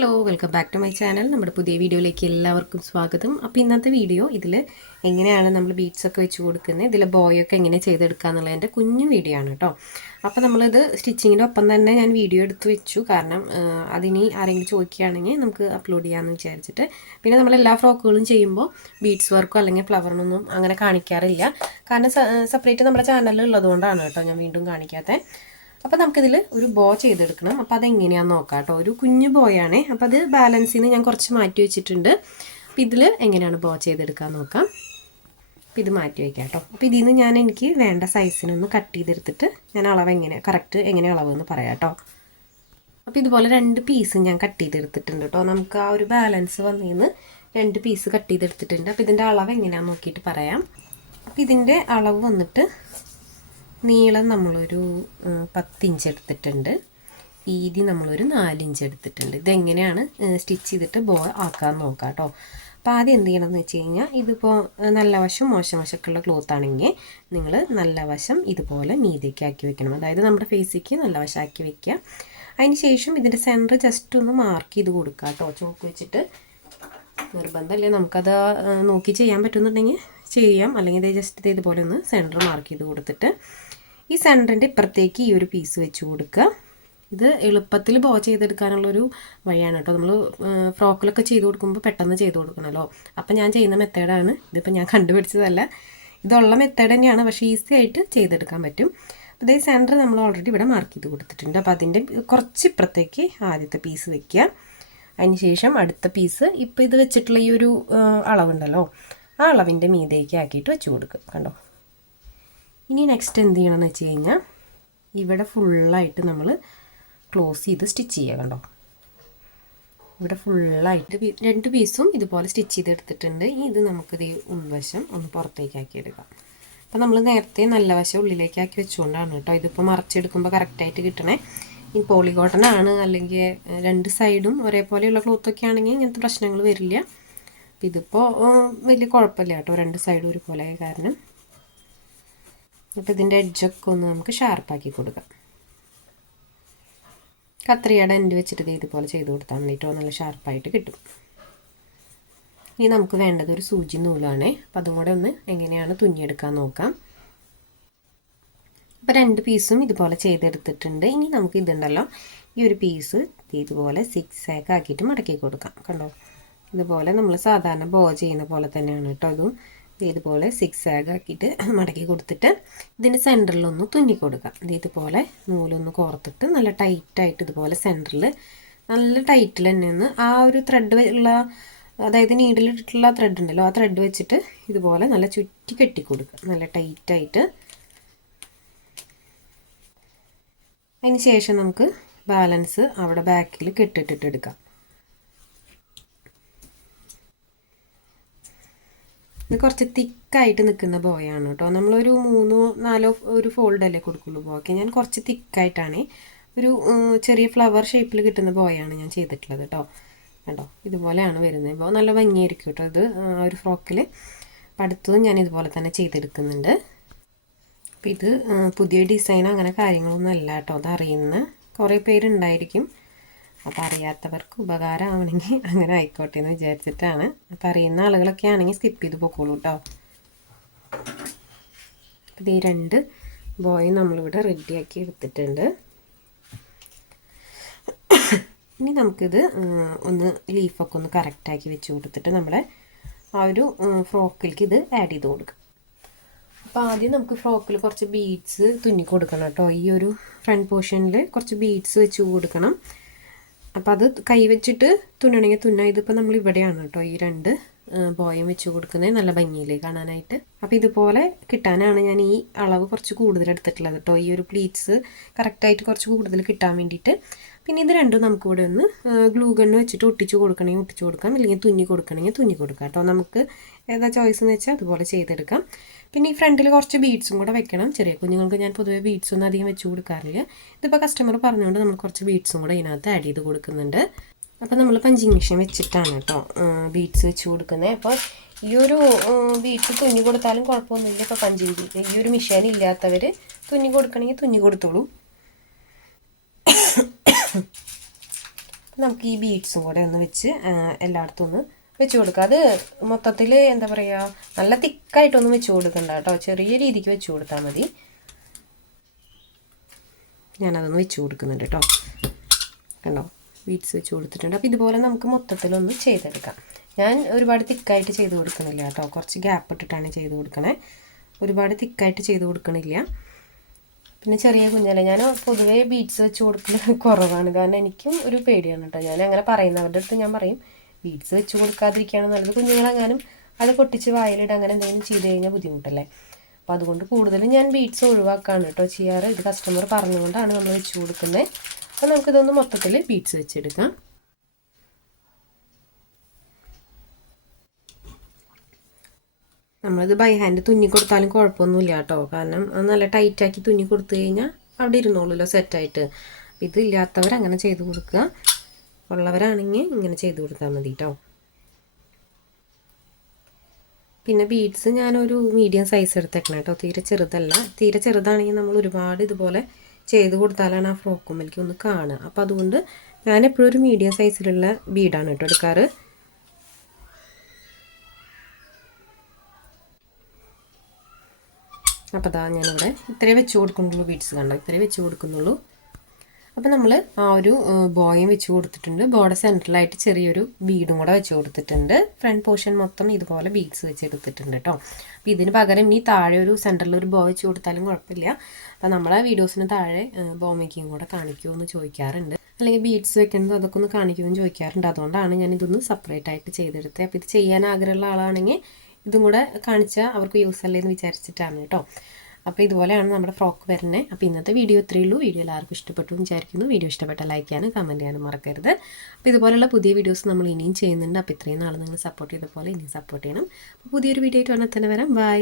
Hello welcome back to my channel. നമ്മുടെ പുതിയ വീഡിയോയിലേക്ക് എല്ലാവർക്കും സ്വാഗതം. അപ്പോൾ ഇന്നത്തെ വീഡിയോ ഇതിൽ എങ്ങനെയാണ് നമ്മൾ ബീഡ്സൊക്കെ വെച്ച് കൊടുക്കുന്നത്, ഇതിൽ ബോയൊക്കെ എങ്ങനെ ചെയ്തെടുക്കുക എന്നുള്ളതിൻ്റെ കുഞ്ഞു വീഡിയോ ആണ് കേട്ടോ. അപ്പോൾ നമ്മളിത് സ്റ്റിച്ചിങ്ങിൻ്റെ ഒപ്പം തന്നെ ഞാൻ വീഡിയോ എടുത്ത് വെച്ചു, കാരണം അതിനി ആരെങ്കിലും ചോദിക്കുകയാണെങ്കിൽ നമുക്ക് അപ്ലോഡ് ചെയ്യാമെന്ന് വിചാരിച്ചിട്ട്. പിന്നെ നമ്മൾ എല്ലാ ഫ്രോക്കുകളും ചെയ്യുമ്പോൾ ബീഡ്സ് വർക്കോ അല്ലെങ്കിൽ ഫ്ലവറിനൊന്നും അങ്ങനെ കാണിക്കാറില്ല, കാരണം സെപ്പറേറ്റ് നമ്മുടെ ചാനലിൽ ഉള്ളതുകൊണ്ടാണ് കേട്ടോ ഞാൻ വീണ്ടും കാണിക്കാത്തത്. അപ്പോൾ നമുക്കിതിൽ ഒരു ബോ ചെയ്തെടുക്കണം. അപ്പോൾ അതെങ്ങനെയാണെന്ന് നോക്കാം കേട്ടോ. ഒരു കുഞ്ഞു ബോയാണ്, അപ്പോൾ അത് ബാലൻസിന് ഞാൻ കുറച്ച് മാറ്റി വെച്ചിട്ടുണ്ട്. അപ്പോൾ ഇതിൽ എങ്ങനെയാണ് ബോ ചെയ്തെടുക്കാൻ നോക്കാം. അപ്പോൾ ഇത് മാറ്റി വയ്ക്കാം കേട്ടോ. അപ്പോൾ ഇതിൽ നിന്ന് എനിക്ക് വേണ്ട സൈസിനൊന്ന് കട്ട് ചെയ്തെടുത്തിട്ട് ഞാൻ അളവ് കറക്റ്റ് എങ്ങനെ അളവെന്ന് പറയാം കേട്ടോ. അപ്പോൾ ഇതുപോലെ 2 പീസ് ഞാൻ കട്ട് ചെയ്തെടുത്തിട്ടുണ്ട് കേട്ടോ. നമുക്ക് ആ ഒരു ബാലൻസ് വന്നതിന് 2 പീസ് കട്ട് ചെയ്തെടുത്തിട്ടുണ്ട്. അപ്പോൾ ഇതിൻ്റെ അളവ് എങ്ങനെയാണെന്ന് നോക്കിയിട്ട് പറയാം. അപ്പോൾ ഇതിൻ്റെ അളവ് വന്നിട്ട് നീളം നമ്മളൊരു 10 ഇഞ്ച് എടുത്തിട്ടുണ്ട്, വീതി നമ്മളൊരു 4 ഇഞ്ച് എടുത്തിട്ടുണ്ട്. ഇതെങ്ങനെയാണ് സ്റ്റിച്ച് ചെയ്തിട്ട് ബോ ആക്കാൻ നോക്കാം കേട്ടോ. അപ്പോൾ ആദ്യം എന്ത് ചെയ്യണമെന്ന് വെച്ച് കഴിഞ്ഞാൽ, ഇതിപ്പോൾ നല്ല വശം മോശം വശമൊക്കെയുള്ള ക്ലോത്ത് ആണെങ്കിൽ നിങ്ങൾ നല്ല വശം ഇതുപോലെ മീതിലേക്ക് ആക്കി വെക്കണം, അതായത് നമ്മുടെ ഫേസിലേക്ക് നല്ല വശമാക്കി വെക്കുക. അതിന് ശേഷം ഇതിൻ്റെ സെൻറ്റർ ജസ്റ്റ് ഒന്ന് മാർക്ക് ചെയ്ത് കൊടുക്കുക കേട്ടോ, ചോക്ക് വെച്ചിട്ട്. നിർബന്ധമല്ലേ, നമുക്കത് നോക്കി ചെയ്യാൻ പറ്റുന്നുണ്ടെങ്കിൽ ചെയ്യാം, അല്ലെങ്കിൽ ഇത് ജസ്റ്റ് ഇതുപോലെ ഒന്ന് സെൻറ്റർ മാർക്ക് ചെയ്ത് കൊടുത്തിട്ട് ഈ സെൻറ്ററിൻ്റെ ഇപ്പുറത്തേക്ക് ഈ ഒരു പീസ് വെച്ച് കൊടുക്കുക. ഇത് എളുപ്പത്തിൽ ബോ ചെയ്തെടുക്കാനുള്ളൊരു വഴിയാണ് കേട്ടോ. നമ്മൾ ഫ്രോക്കിലൊക്കെ ചെയ്ത് കൊടുക്കുമ്പോൾ പെട്ടെന്ന് ചെയ്ത് കൊടുക്കണമല്ലോ. അപ്പം ഞാൻ ചെയ്യുന്ന മെത്തേഡാണ് ഇതിപ്പോൾ, ഞാൻ കണ്ടുപിടിച്ചതല്ല, ഇതുള്ള മെത്തേഡ് തന്നെയാണ്, പക്ഷേ ഈസി ആയിട്ട് ചെയ്തെടുക്കാൻ പറ്റും. അതേ സെൻറ്റർ നമ്മൾ ഓൾറെഡി ഇവിടെ മാർക്ക് ചെയ്ത് കൊടുത്തിട്ടുണ്ട്. അപ്പോൾ അതിൻ്റെ കുറച്ച് ഇപ്പുറത്തേക്ക് ആദ്യത്തെ പീസ് വെക്കുക. അതിന് ശേഷം അടുത്ത പീസ് ഇപ്പോൾ ഇത് വെച്ചിട്ടുള്ള ഈ ഒരു അളവുണ്ടല്ലോ, ആ അളവിൻ്റെ മീതേക്ക് ആക്കിയിട്ട് വെച്ച് കൊടുക്കുക. കണ്ടോ. ഇനി നെക്സ്റ്റ് എന്ത് ചെയ്യണമെന്ന് വെച്ച് കഴിഞ്ഞാൽ, ഇവിടെ ഫുള്ളായിട്ട് നമ്മൾ ക്ലോസ് ചെയ്ത് സ്റ്റിച്ച് ചെയ്യുക. കണ്ടോ, ഇവിടെ ഫുള്ളായിട്ട് 2 പീസും ഇതുപോലെ സ്റ്റിച്ച് ചെയ്തെടുത്തിട്ടുണ്ട്. ഇത് നമുക്കിത് ഉൾവശം ഒന്ന് പുറത്തേക്കാക്കി എടുക്കാം. അപ്പോൾ നമ്മൾ നേരത്തെ നല്ല വശം ഉള്ളിലേക്കാക്കി വെച്ചുകൊണ്ടാണ് കേട്ടോ. ഇതിപ്പോൾ മറച്ചെടുക്കുമ്പോൾ കറക്റ്റായിട്ട് കിട്ടണേ. ഈ പോളി കോട്ടൺ ആണ്, അല്ലെങ്കിൽ 2 സൈഡും ഒരേപോലെയുള്ള ക്ലോത്തൊക്കെ ആണെങ്കിൽ ഇങ്ങനത്തെ പ്രശ്നങ്ങൾ വരില്ല. ഇതിപ്പോൾ വലിയ കുഴപ്പമില്ല കേട്ടോ, 2 സൈഡും ഒരുപോലെ ആയ കാരണം. അപ്പോൾ ഇതിൻ്റെ എഡ്ജൊക്കെ ഒന്ന് നമുക്ക് ഷാർപ്പാക്കി കൊടുക്കാം. കത്രികയുടെ എൻഡ് വെച്ചിട്ട് ഇതുപോലെ ചെയ്ത് കൊടുത്താൽ മതിട്ടോ, നല്ല ഷാർപ്പായിട്ട് കിട്ടും. ഇനി നമുക്ക് വേണ്ടത് ഒരു സൂചി നൂലാണ്. അപ്പോൾ അതും കൂടെ ഒന്ന് എങ്ങനെയാണ് തുന്നിയെടുക്കാൻ നോക്കാം. അപ്പോൾ 2 പീസും ഇതുപോലെ ചെയ്തെടുത്തിട്ടുണ്ട്. ഇനി നമുക്ക് ഇതുണ്ടല്ലോ, ഈ ഒരു പീസ് ഇതുപോലെ 6 ആക്കിയിട്ട് മടക്കി കൊടുക്കാം. കണ്ടോ, ഇതുപോലെ നമ്മൾ സാധാരണ ബോ ചെയ്യുന്ന പോലെ തന്നെയാണ് കേട്ടോ. അതും ഇതുപോലെ 6 ആക്കിയിട്ട് മടക്കി കൊടുത്തിട്ട് ഇതിൻ്റെ സെൻറ്ററിലൊന്ന് തുന്നി കൊടുക്കാം. ഇതുപോലെ നൂലൊന്ന് കോർത്തിട്ട് നല്ല ടൈറ്റായിട്ട് ഇതുപോലെ സെൻറ്ററിൽ നല്ല ടൈറ്റിൽ തന്നെ ഒന്ന് ആ ഒരു ത്രെഡ് ഉള്ള, അതായത് നീഡിലിട്ടിട്ടുള്ള ത്രെഡ് ഉണ്ടല്ലോ, ആ ത്രെഡ് വെച്ചിട്ട് ഇതുപോലെ നല്ല ചുറ്റി കെട്ടി കൊടുക്കുക, നല്ല ടൈറ്റായിട്ട്. അതിന് ശേഷം നമുക്ക് ബാലൻസ് അവിടെ ബാക്കിൽ കെട്ടിട്ടിട്ടെടുക്കാം. ഇത് കുറച്ച് തിക്കായിട്ട് നിൽക്കുന്ന ബോയാണ് കേട്ടോ. നമ്മളൊരു 3-4 ഒരു ഫോൾഡല്ലേ കൊടുക്കുള്ളൂ ബോയ്ക്ക്. ഞാൻ കുറച്ച് തിക്കായിട്ടാണ്, ഒരു ചെറിയ ഫ്ലവർ ഷേപ്പിൽ കിട്ടുന്ന ബോയാണ് ഞാൻ ചെയ്തിട്ടുള്ളത് കേട്ടോ. കേട്ടോ, ഇതുപോലെയാണ് വരുന്നത്. ബോ നല്ല ഭംഗിയായിരിക്കും കേട്ടോ ഇത് ആ ഒരു ഫ്രോക്കിൽ. അപ്പം അടുത്തതും ഞാൻ ഇതുപോലെ തന്നെ ചെയ്തെടുക്കുന്നുണ്ട്. അപ്പം ഇത് പുതിയ ഡിസൈൻ അങ്ങനെ കാര്യങ്ങളൊന്നും അല്ല കേട്ടോ, അത് അറിയുന്ന കുറേ പേരുണ്ടായിരിക്കും. അപ്പോൾ അറിയാത്തവർക്ക് ഉപകാരമാവണമെങ്കിൽ അങ്ങനെ ആയിക്കോട്ടെ എന്ന് വിചാരിച്ചിട്ടാണ്. അപ്പോൾ അറിയുന്ന ആളുകളൊക്കെ ആണെങ്കിൽ സ്കിപ്പ് ചെയ്ത് പോക്കോളൂ കേട്ടോ. അപ്പോൾ ഈ 2 ബോയും നമ്മളിവിടെ റെഡിയാക്കി എടുത്തിട്ടുണ്ട്. ഇനി നമുക്കിത് ഒന്ന് ലീഫൊക്കെ ഒന്ന് കറക്റ്റാക്കി വെച്ച് കൊടുത്തിട്ട് നമ്മളെ ആ ഒരു ഫ്രോക്കിലേക്ക് ഇത് ആഡ് ചെയ്ത് കൊടുക്കാം. അപ്പോൾ ആദ്യം നമുക്ക് ഫ്രോക്കിൽ കുറച്ച് ബീഡ്സ് തുന്നി കൊടുക്കണം കേട്ടോ. ഈ ഒരു ഫ്രണ്ട് പോർഷനിൽ കുറച്ച് ബീഡ്സ് വെച്ച് കൊടുക്കണം. അപ്പോൾ അത് കൈ വെച്ചിട്ട് തുന്നണമെങ്കിൽ തുന്നാം. ഇതിപ്പോൾ നമ്മൾ ഇവിടെയാണ് കേട്ടോ ഈ 2 ബോയും വെച്ച് കൊടുക്കുന്നത്, നല്ല ഭംഗിയില്ലേ കാണാനായിട്ട്. അപ്പോൾ ഇതുപോലെ കിട്ടാനാണ് ഞാൻ ഈ അളവ് കുറച്ച് കൂടുതൽ എടുത്തിട്ടുള്ളത് കേട്ടോ. ഈ ഒരു പ്ലീറ്റ്സ് കറക്റ്റായിട്ട് കുറച്ച് കൂടുതൽ കിട്ടാൻ വേണ്ടിയിട്ട്. പിന്നെ ഇത് രണ്ടും നമുക്കിവിടെ ഒന്ന് ഗ്ലൂ ഗണ്ണ് വെച്ചിട്ട് ഒട്ടിച്ച് കൊടുക്കണമെങ്കിൽ ഒട്ടിച്ച് കൊടുക്കാം, ഇല്ലെങ്കിൽ തുന്നി കൊടുക്കണമെങ്കിൽ തുന്നി കൊടുക്കാം കേട്ടോ. നമുക്ക് ഏതാ ചോയ്സ് എന്ന് വെച്ചാൽ അതുപോലെ ചെയ്തെടുക്കാം. പിന്നെ ഈ ഫ്രണ്ടിൽ കുറച്ച് ബീഡ്സും കൂടെ വെക്കണം. ചെറിയ കുഞ്ഞുങ്ങൾക്ക് ഞാൻ പൊതുവേ ബീഡ്സ് ഒന്നും അധികം വെച്ച് കൊടുക്കാറില്ല. ഇതിപ്പോൾ കസ്റ്റമർ പറഞ്ഞുകൊണ്ട് നമ്മൾ കുറച്ച് ബീഡ്സും കൂടെ ഇതിനകത്ത് ആഡ് ചെയ്ത് കൊടുക്കുന്നുണ്ട്. അപ്പോൾ നമ്മൾ പഞ്ചിങ് മെഷീൻ വെച്ചിട്ടാണ് കേട്ടോ ബീഡ്സ് വെച്ച് കൊടുക്കുന്നത്. അപ്പോൾ ഈ ഒരു ബീഡ്സ് തുന്നി കൊടുത്താലും കുഴപ്പമൊന്നുമില്ല. ഇപ്പോൾ പഞ്ചിങ് ബീഡ് ഈ ഒരു മെഷീൻ ഇല്ലാത്തവർ തുന്നി കൊടുക്കണമെങ്കിൽ തുന്നി കൊടുത്തോളൂ. നമുക്ക് ഈ ബീഡ്സും കൂടെ ഒന്ന് വെച്ച് എല്ലായിടത്തും ഒന്ന് വെച്ച് കൊടുക്കുക. അത് മൊത്തത്തിൽ എന്താ പറയുക, നല്ല തിക്കായിട്ടൊന്നും വെച്ച് കൊടുക്കണ്ട കേട്ടോ, ചെറിയ രീതിക്ക് വെച്ച് കൊടുത്താൽ മതി. ഞാനതൊന്ന് വെച്ച് കൊടുക്കുന്നുണ്ട് കേട്ടോ. കണ്ടോ, ബീഡ്സ് വെച്ച് കൊടുത്തിട്ടുണ്ട്. അപ്പോൾ ഇതുപോലെ നമുക്ക് മൊത്തത്തിലൊന്ന് ചെയ്തെടുക്കാം. ഞാൻ ഒരുപാട് തിക്കായിട്ട് ചെയ്ത് കൊടുക്കണില്ല കേട്ടോ, കുറച്ച് ഗ്യാപ്പ് ഇട്ടിട്ടാണ് ചെയ്ത് കൊടുക്കണേ. ഒരുപാട് തിക്കായിട്ട് ചെയ്ത് കൊടുക്കണില്ല. പിന്നെ ചെറിയ കുഞ്ഞല്ലേ, ഞാൻ പൊതുവേ ബീഡ്സ് വെച്ച് കൊടുക്കൽ കുറവാണ്. കാരണം എനിക്കും ഒരു പേടിയാണ് കേട്ടോ. ഞാൻ അങ്ങനെ പറയുന്നവരുടെ അടുത്ത് ഞാൻ പറയും, ബീഡ്സ് വെച്ച് കൊടുക്കാതിരിക്കുകയാണ് നല്ലത്. കുഞ്ഞുങ്ങളെങ്ങാനും അത് പൊട്ടിച്ച് വായിലിട്ട് അങ്ങനെ എന്തെങ്കിലും ചെയ്ത് കഴിഞ്ഞാൽ ബുദ്ധിമുട്ടല്ലേ. അപ്പോൾ അതുകൊണ്ട് കൂടുതലും ഞാൻ ബീഡ്സ് ഒഴിവാക്കാണ് കേട്ടോ ചെയ്യാറ്. ഇത് കസ്റ്റമർ പറഞ്ഞുകൊണ്ടാണ് നമ്മൾ വെച്ച് കൊടുക്കുന്നത്. അപ്പോൾ നമുക്കിതൊന്ന് മൊത്തത്തിൽ ബീഡ്സ് വെച്ചെടുക്കാം. നമ്മളിത് ബൈ ഹാൻഡ് തുന്നി കൊടുത്താലും കുഴപ്പമൊന്നുമില്ല കേട്ടോ. കാരണം നല്ല ടൈറ്റാക്കി തുന്നി കൊടുത്തു കഴിഞ്ഞാൽ അവിടെ ഇരുന്നോളൂല്ലോ സെറ്റായിട്ട്. ഇത് ഇല്ലാത്തവർ അങ്ങനെ ചെയ്ത് കൊടുക്കുക, ഉള്ളവരാണെങ്കിൽ ഇങ്ങനെ ചെയ്ത് കൊടുത്താൽ മതി കേട്ടോ. പിന്നെ ബീഡ്സ് ഞാനൊരു മീഡിയം സൈസ് എടുത്തേക്കണം കേട്ടോ, തീരെ ചെറുതല്ല. തീരെ ചെറുതാണെങ്കിൽ നമ്മൾ ഒരുപാട് ഇതുപോലെ ചെയ്ത് കൊടുത്താലാണ് ആ ഫ്രോക്കുമ്മലേക്ക് ഒന്ന് കാണുക. അപ്പോൾ അതുകൊണ്ട് ഞാൻ എപ്പോഴും ഒരു മീഡിയം സൈസിലുള്ള ബീഡാണ് കേട്ടോ എടുക്കാറ്. അപ്പോൾ അതാ ഞാനിവിടെ ഇത്രയേ വെച്ച് കൊടുക്കുന്നുള്ളൂ. ബീഡ്സ് കണ്ടോ, ഇത്രയേ വെച്ച് കൊടുക്കുന്നുള്ളൂ. അപ്പോൾ നമ്മൾ ആ ഒരു ബോയും വെച്ച് കൊടുത്തിട്ടുണ്ട്. ബോയുടെ സെൻറ്ററിലായിട്ട് ചെറിയൊരു ബീഡും കൂടെ വെച്ച് കൊടുത്തിട്ടുണ്ട്. ഫ്രണ്ട് പോർഷൻ മൊത്തം ഇതുപോലെ ബീഡ്സ് വെച്ച് എടുത്തിട്ടുണ്ട് കേട്ടോ. അപ്പോൾ ഇതിന് പകരം ഇനി താഴെ ഒരു സെൻറ്ററിൽ ഒരു ബോ വെച്ച് കൊടുത്താലും കുഴപ്പമില്ല. അപ്പോൾ നമ്മളെ വീഡിയോസിന് താഴെ ബോ മേക്കിങ് കൂടെ കാണിക്കുമെന്ന് ചോദിക്കാറുണ്ട്, അല്ലെങ്കിൽ ബീഡ്സ് വെക്കുന്നത് അതൊക്കെ ഒന്ന് കാണിക്കുമെന്ന് ചോദിക്കാറുണ്ട്. അതുകൊണ്ടാണ് ഞാൻ ഇതൊന്ന് സെപ്പറേറ്റ് ആയിട്ട് ചെയ്തെടുത്തത്. അപ്പോൾ ഇത് ചെയ്യാൻ ആഗ്രഹമുള്ള ആളാണെങ്കിൽ ഇതും കൂടെ കാണിച്ചാൽ അവർക്ക് യൂസ് അല്ലേ എന്ന് വിചാരിച്ചിട്ടാണ് കേട്ടോ. അപ്പോൾ ഇതുപോലെയാണ് നമ്മുടെ ഫ്രോക്ക് വരുന്നത്. അപ്പോൾ ഇന്നത്തെ വീഡിയോ ഇത്രയേ ഉള്ളൂ. വീഡിയോ എല്ലാവർക്കും ഇഷ്ടപ്പെട്ടു എന്ന് വിചാരിക്കുന്നു. വീഡിയോ ഇഷ്ടപ്പെട്ടാൽ ലൈക്ക് ചെയ്യാനും കമൻറ്റ് ചെയ്യാനും മറക്കരുത്. അപ്പോൾ ഇതുപോലെയുള്ള പുതിയ വീഡിയോസ് നമ്മൾ ഇനിയും ചെയ്യുന്നുണ്ട്. അപ്പോൾ ഇത്രയും നാൾ നിങ്ങൾ സപ്പോർട്ട് ചെയ്ത പോലെ ഇനിയും സപ്പോർട്ട് ചെയ്യണം. അപ്പോൾ പുതിയൊരു വീഡിയോ ആയിട്ട് വന്നാൽ തന്നെ വരാം. ബൈ.